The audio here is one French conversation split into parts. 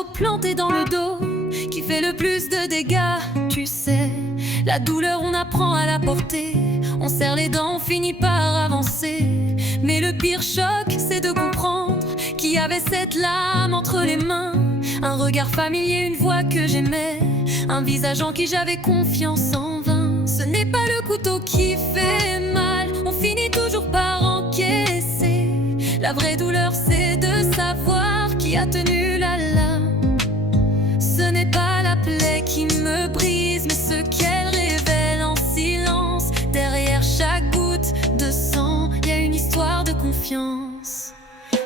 couteau planté dans le dos qui fait le plus de dégâts. Tu sais, la douleur on apprend à la porter, on serre les dents, on finit par avancer. Mais le pire choc c'est de comprendre qu'il y avait cette lame entre les mains. Un regard familier, une voix que j'aimais, un visage en qui j'avais confiance en vain. Ce n'est pas le couteau qui fait mal, on finit toujours par encaisser. La vraie douleur c'est de savoir qui a tenu la lame. Ce n'est pas la plaie qui me brise, mais ce qu'elle révèle en silence. Derrière chaque goutte de sang, il y a une histoire de confiance.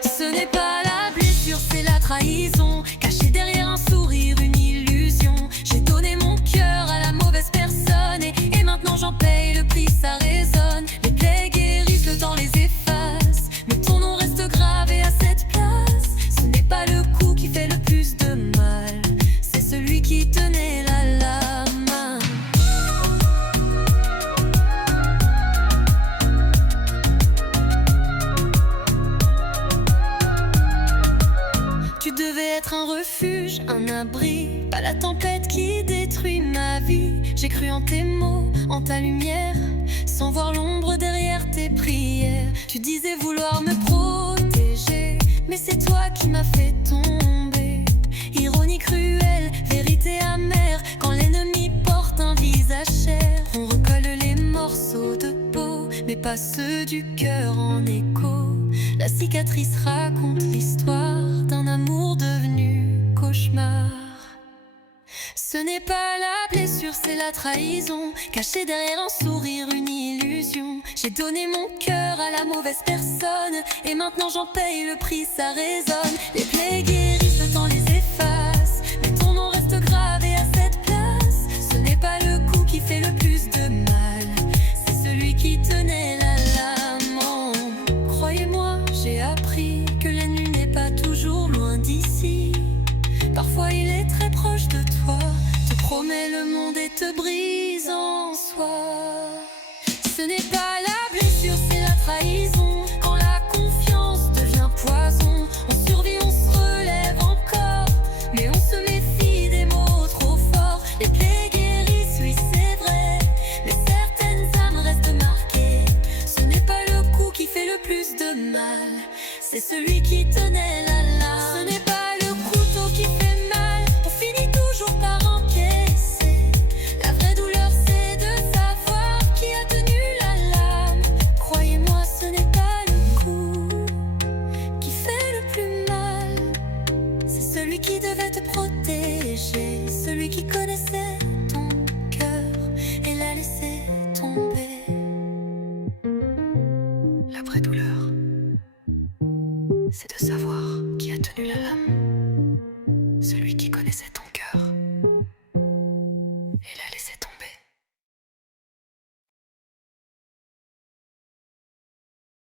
Ce n'est pas la blessure, c'est la trahison, cachée derrière un sourire, une illusion. J'ai donné mon cœur à la mauvaise personne et maintenant j'en paye le prix, ça résonne. Les plaies guérissent, le temps les efface, mais ton nom reste gravé à cette place. Ce n'est pas le coup qui fait le plus de mal, c'est celui qui tenait la lame. Tu devais être un refuge, un abri, pas la tempête qui détruit ma vie. J'ai cru en tes mots, en ta lumière, sans voir l'ombre derrière tes prières. Tu disais vouloir me protéger, mais c'est toi qui m'as fait tomber. Ironie cruelle, vérité amère, quand l'ennemi porte un visage cher. On recolle les morceaux de peau, mais pas ceux du cœur en écho. La cicatrice raconte l'histoire d'un amour devenu cauchemar. Ce n'est pas la blessure, c'est la trahison, cachée derrière un sourire, une illusion. J'ai donné mon cœur à la mauvaise personne et maintenant j'en paye le prix, ça résonne. Les plaies guérissent, le temps les efface, mais ton nom reste gravé à cette place. Ce n'est pas le coup qui fait le plus de mal, c'est celui qui tenait la lame. Oh, croyez-moi, j'ai appris que l'ennemi n'est pas toujours loin d'ici. Parfois il est très proche de toi, te promet le monde et te brise en soi. Ce n'est pas la blessure, c'est la trahison, quand la confiance devient poison. On survit, on se relève encore, mais on se méfie des mots trop forts. Les plaies guérissent, oui c'est vrai, mais certaines âmes restent marquées. Ce n'est pas le coup qui fait le plus de mal, c'est celui qui tenait la lame. Ce n'est pas le couteau qui fait mal, on finit toujours par encaisser. La vraie douleur c'est de savoir qui a tenu la lame. Croyez-moi, ce n'est pas le coup qui fait le plus mal, c'est celui qui devait te protéger, celui qui connaissait ton cœur et l'a laissé tomber. La vraie douleur, c'est de savoir